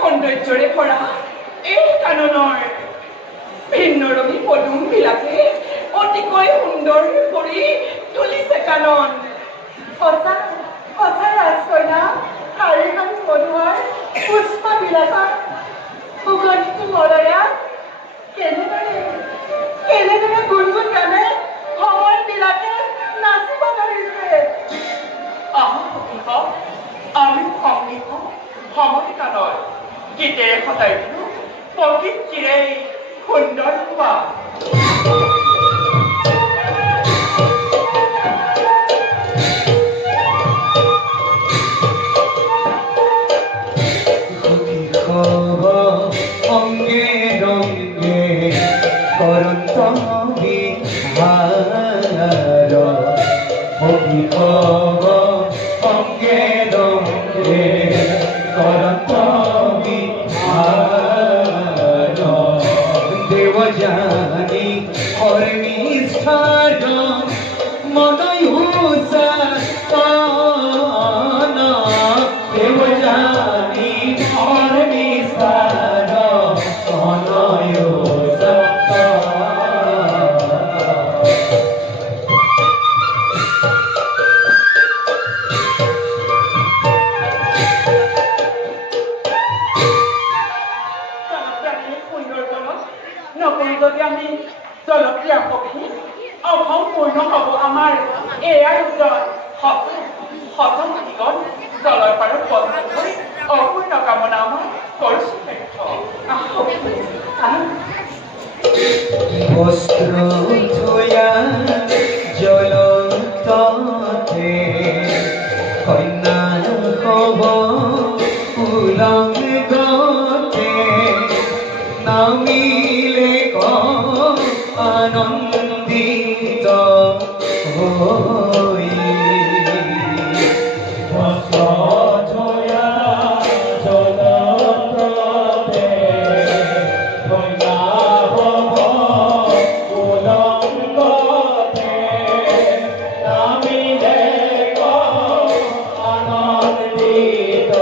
সৌন্দৰ্যৰে ভৰা এই কাননৰ ভিন্নৰঙী পদুমবিলাকে অতিকৈ সুন্দৰ কৰি তুলিছে কানন। সঁচা সঁচা ৰাজকন্যা, শাৰীখন বনোৱাৰ পুষ্পবিলাকৰ সুগন্ধি মলয়া কেনেদৰে গুণগুণ গানে ভ্ৰমৰবিলাকে নাচিব ধৰিছে। আমি সংগীত ভ্ৰমণিকানৰ গীতেৰে সজাই দিলোঁ প্ৰকৃতিৰেই সুন্দৰ হোৱা। অঙ্গে ৰঙ্গে কৰন্ত বিহাৰ অঙ্গে ৰঙ্গে কৰন্ত বিহাৰ দেবজানি অৰ্মিষ্ঠাৰ মনয়ুষা দেবজানি অৰ্মিষ্ঠাৰ মনয়ুষা যদি আমি জলক্ৰিয়া পক্ষী অসম্পূৰ্ণ হ'ব আমাৰ এয়াই উজ্জ্বল সচমীগণ জলৰ পাৰত বন্ধ হৈ অপূৰ্ণ কামনা আমাৰ কৰিছোঁ। বস্ত্ৰ ধোয়া জলতে কন্যা হব উলঙ্গতে নামিলে আনন্দিত হই বস্ত্ৰ ধোয়া জলতে কন্যা হব উলঙ্গতে নামিলে আনন্দিত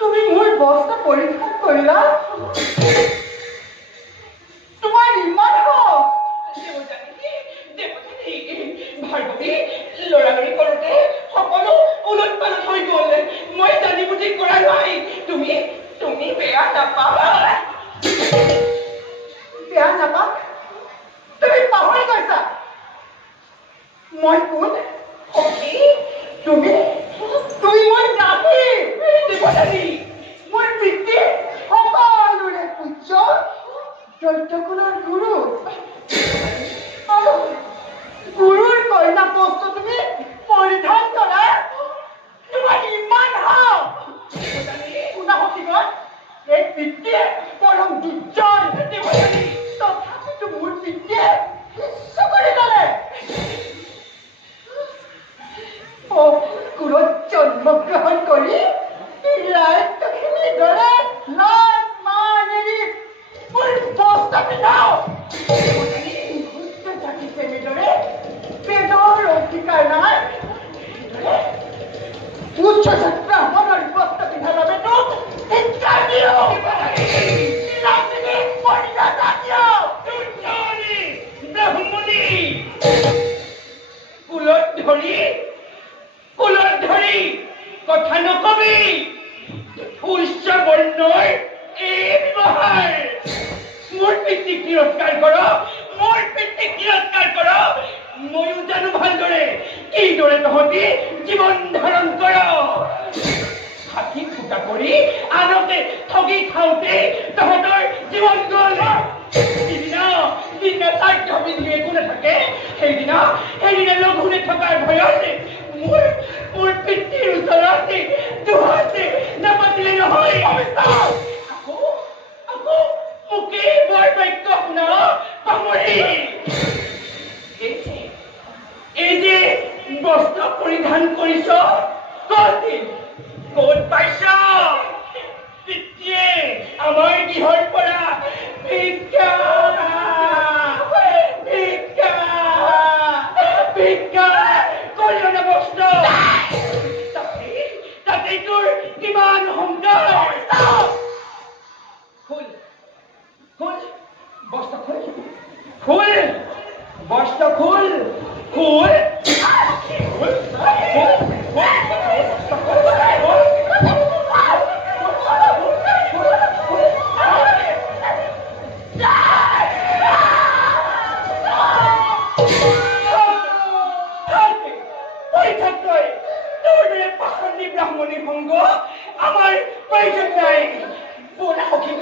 তুমি মোৰ বস্তা পৰীক্ষা কৰিলা? তোমাৰ ইমান ভাৰ্গৱী লৰালৰি কৰোঁতে সকলো তুমি তুমি মোৰ নাতি দেৱযানী মোৰ পিতৃ সকলোৰে পূজ্য দৈত্যকুলৰ গুৰু আৰু গুৰুৰ কইনা বস্ত্ৰ তুমি পৰিধান কৰা তোমাৰ ইমান হাও শুনা সতিগত এই পিতৃয়ে পৰম দুৰ্জন দেৱযানী তথাপিতো মোৰ পিতৃয়ে বিশ্ব কৰি ল'লে কুলত জন্মগ্ৰহণ কৰি ৰাজ্যখিনিৰ দৰে লাজ মান এৰি মোৰ বস্ত্ৰ পিন্ধাও জাতিছে দৰে বেদৰ অধিকাৰ নাই উচ্চ ব্ৰাহ্মণৰ বস্ত্ৰ পিন্ধাৰ বাবে তোক শিক্ষা দিওঁ কুলত ধৰি কথা নকবি উচ্চ বৰ্ণৰ এই ব্যৱহাৰ মোৰ পিতৃক তিৰস্কাৰ কৰ ময়ো জানো ভালদৰে কিদৰে তহঁতি জীৱন ধাৰণ কৰ হাতী ফুটা কৰি আনকে ঠগি খাওঁতে তহঁতৰ জীৱন গ'ল যিদিনা স্বাৰ্থ বিধি একো নাথাকে সেইদিনা লঘোণে থকাৰ ভয়তে মোৰ পিতৃৰ ওচৰত দুহাতে নাপাতিলে নহয় আকৌ মোকে বৰ বাক্য শুনা পামৰি এই যে বস্ত্ৰ পৰিধান কৰিছ ক'ত পাইছ পিতৃয়ে আমাৰ গৃহৰ পৰা ভিক্ষা কল্যাণ বস্ত্ৰ তাতেই তোৰ কিমান সংকাৰ খোল বস্ত্ৰ খোল ব্ৰাহ্মণী সংগ আমাৰ প্ৰয়োজন নাই বোলা সখী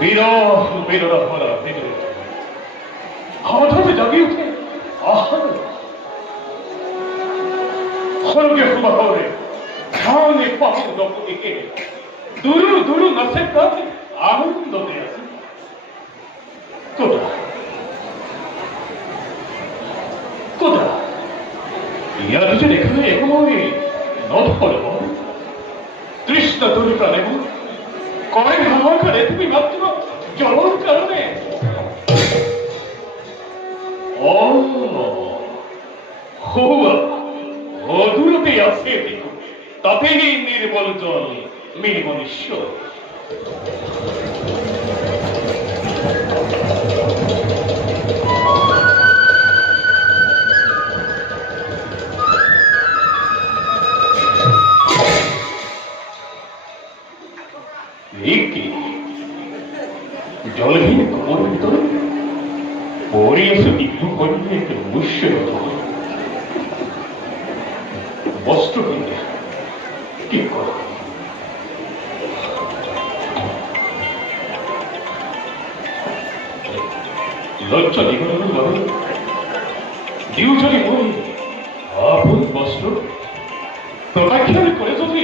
বিরহ বেদনা ভরা হৃদয় হঠাৎ জাগি উঠে আহার খড়গে প্রবাহরে ধানে পাপন দম্পতিকে দুরু দুরু নাচের কাছে আনন্দ দিয়েছে কোথা কোথা ইয়া দুজন এখানে একময় নদ পড়ব তৃষ্ণা তরু প্রাণে কয়েক হাওয়া করে তুমি মাত্র জলর কারণে অদূরতে আছে তাতেই নির্মল জল নির্মলেশ্বর জলহীন কোমর ভিতরে পরিয়েছে বিঘ্ন করলে একটা মনুষ্যের বস্ত্র কিনতে কি করো লজ্জা নিগরণ বলে দিউজনে বই আপন বস্ত্র প্রত্যাখ্যান করে যদি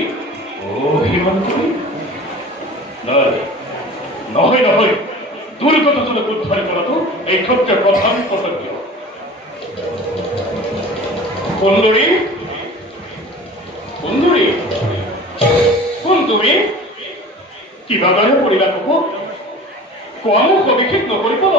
অভিমান করি নয় নয় দুর্গত জনক উদ্ধার করা তো এই ক্ষেত্রের প্রধান কর্তব্য সুন্দরী সুন্দরী কোন তুমি কি বাগানে পড়িলা কব কোন কবিক্ষিত নকরি বল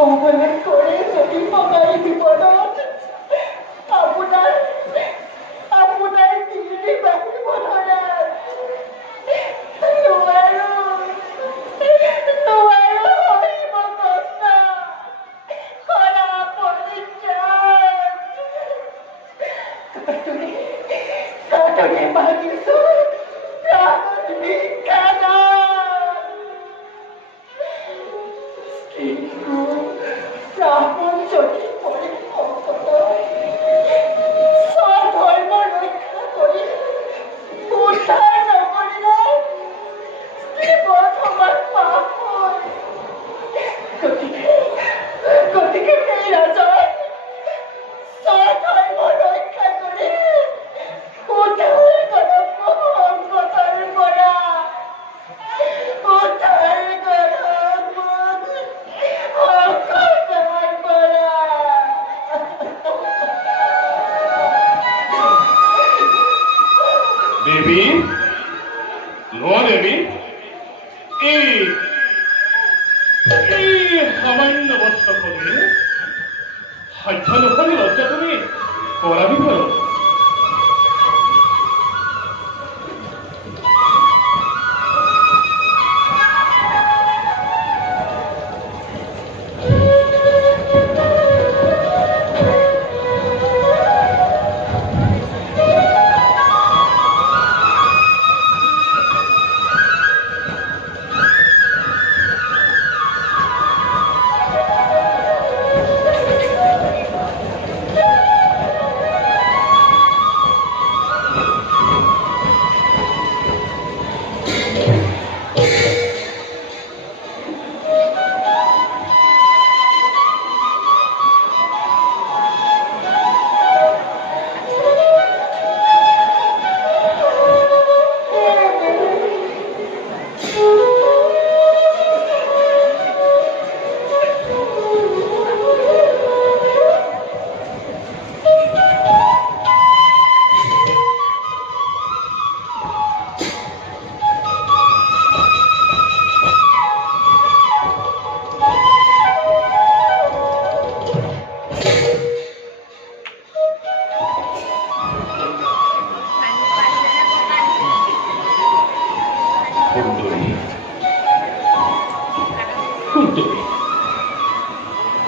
অপরাধ করে যদি পগাই বিপদত আপনার আপনার তিনি বাকি বধনা নোৱাৰো নোৱাৰো হৰিব কষ্ট কৰা পৰিত্ৰাণ কাটনি মাগিছো প্ৰাণ ভিক্ষাদান কিন্তু ব্রাহ্মণ যদি পরে স্বধর্ম রক্ষা করি উদ্ধার নকরিলে জীবন আমার পাপ হয় গতিকে সেই রাজাই স্বধর্ম রক্ষা করে উদ্ধার করব অঙ্গতার পৰা উদ্ধাৰ কৰব দেবী লোয়া দেবী এই সামান্য বস্ত্ৰ কৰে সাধ্য নকৰি লজ্জা তুমি কৰাবি পাৰো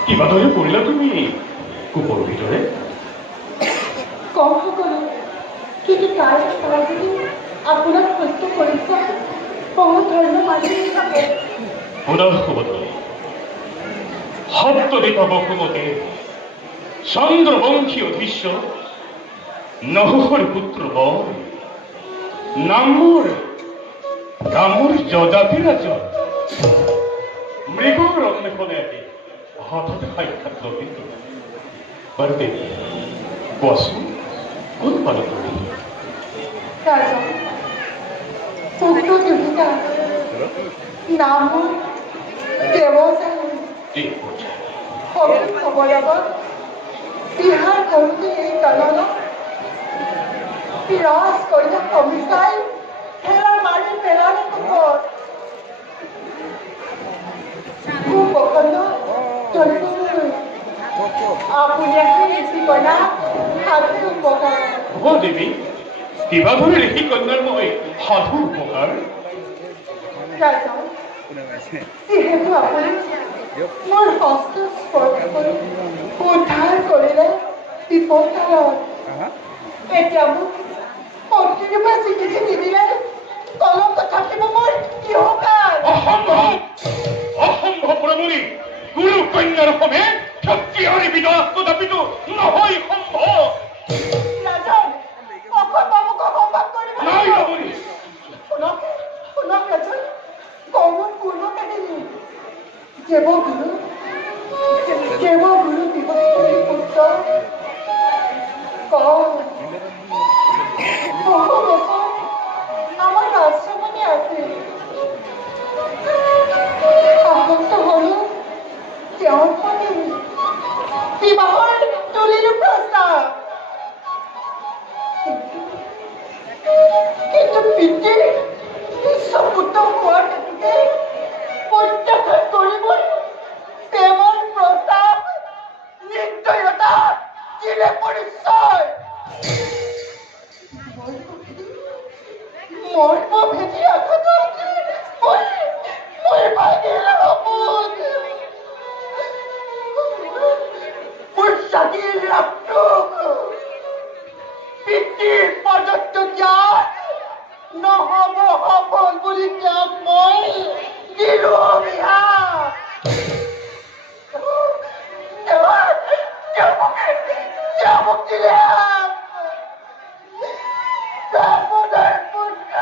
কিবা দৰে পৰিলা তুমি কোপৰ ভিতৰে কম সকলো কিন্তু তাৰ যদি আপোনাক সত্য কৰিছে বহুত ধৰণৰ মানুহ থাকে পুনৰ সুবতী সপ্তদ্বীপ বসুমতী চন্দ্ৰবংশী অধীশ্য নহুষৰ পুত্ৰ নামৰ যজাতি ৰাজন মৃগৰ অন্বেষণে আহি হঠাৎ সাক্ষাৎ লভিল বাৰু দেৱী কোৱাচোন কোন পালন কৰিল ৰাজন উক্ত দুহিতা নাম দেৱযানী সবিত খবৰ লগত বিহাৰ কৰোঁতে এই কাননত ৰাজ কইনা কমিচাই ঠেলা মাৰি পেলালে কোপত খুব পচন্দ আপুনি আহি ঋষি কন্যা সাধু উপকাৰ অ দেৱী কিবা ধৰে ঋষি কন্যাৰ মই সাধু উপকাৰ ৰাজন যিহেতু আপুনি মোৰ হস্ত স্পৰ্শ কৰি উদ্ধাৰ কৰিলে বিপদকালত এতিয়া মোক মন্ত্ৰীৰ পৰা চিঠি নিদিলে কলম থাকিব মোৰ কিহকাৰ অসম্ভৱ অসম্ভৱ প্ৰভুনি গুৰু কন্যাৰ সমে ক্ষত্ৰিয়ৰ বিনাশ তথাপিতো নহয় সম্ভৱ ৰাজন অসম্ভৱক অসম্ভৱ কৰিব নাই আপুনি শুনক শুনক ৰাজন কমন পূৰ্ণ কাহিনী দেৱগুৰু বিভক্তি পুত্ৰ বহু বছৰ আমাৰ আশ্ৰমতে আছিল আহত হলো তেওঁৰ পত্নী বিবাহৰ তুলিলো প্ৰস্তাৱ কিন্তু পিতৃৰ উচ্চপুত্ৰ হোৱাৰ হেতুকে প্ৰত্যাখ্যান কৰিবলৈ প্ৰেমৰ প্ৰস্তাৱ নিৰ্দয়তা দিলে পৰিচয় মৰ্মভেদী আঘাতত মই ভাগিল সপোন মোৰ জাতিৰ ৰাষ্ট্ৰক পিতৃৰ প্ৰদত্ত জ্ঞান নহ'ব সফল বুলি তেওঁক মই দিলো অভিশাপ তেওঁ মোক দিলে ব্ৰাহ্মণৰ পুত্ৰ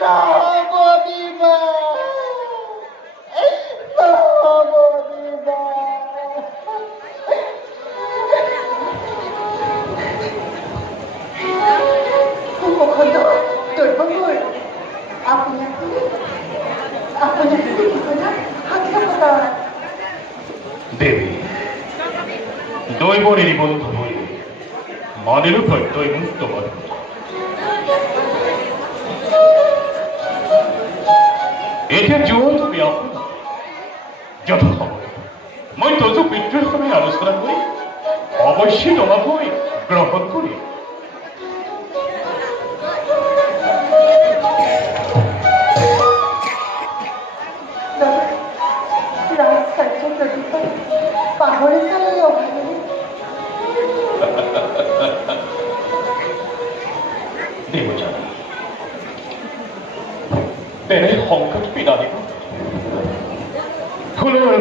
নহ'ব বিবাহ নহ'ব বিবাহ দেৱী দৈৱৰ নিবন্ধ হৈ মানিলো প্ৰত্যয় মুক্ত মানুহ এতিয়া যোৱা তুমি আপোনাৰ যথাসময় মই তজু পিতৃৰ সময় আলোচনা কৰি অৱশ্যে তোমাকৈ গ্ৰহণ কৰি পাহৰি চালে দেৱযানী তেনে সংকট পীড়া দিব ফুলৰ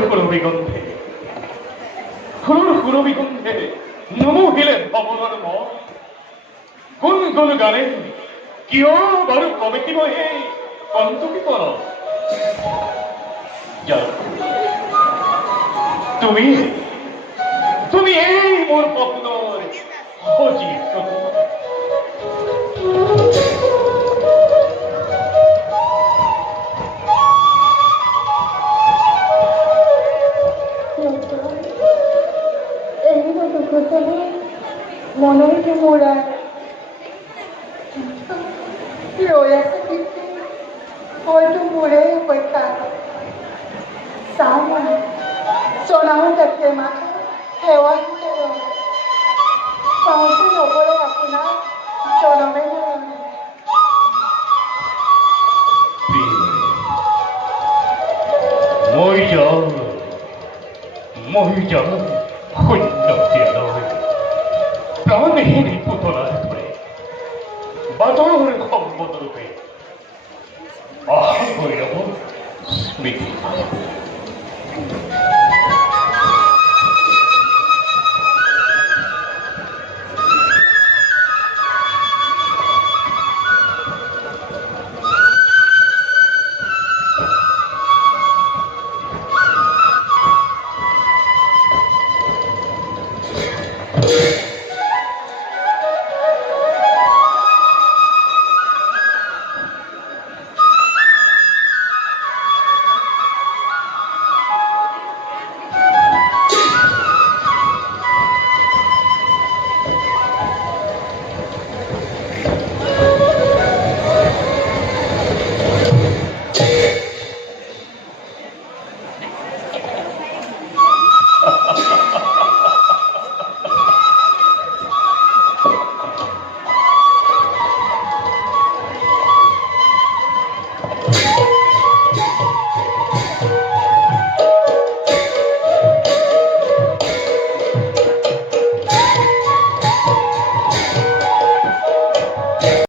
সুৰবিগন্ধে নমহিলে ভৱনৰ মন গুণ গানে কিয় বাৰু প্ৰৱেশিব এই কণ্টকীকৰণ তুমি এই মোৰ সপোনৰ সজীৱ মনতে মোৰা ৰৈ আছে কিন্তু হয়তো মোৰে অপেক্ষা চাওঁ মই জনাও তাকে মাথা সেৱা পাওঁতে নগৰে আপোনাৰ জনমে মই মই জানো শূন্য জ্ঞানৰে প্ৰাণহীন পুতলাৰ দৰে বাটৰ সম্পদৰূপে অহা ভৈৰৱৰ স্মৃতি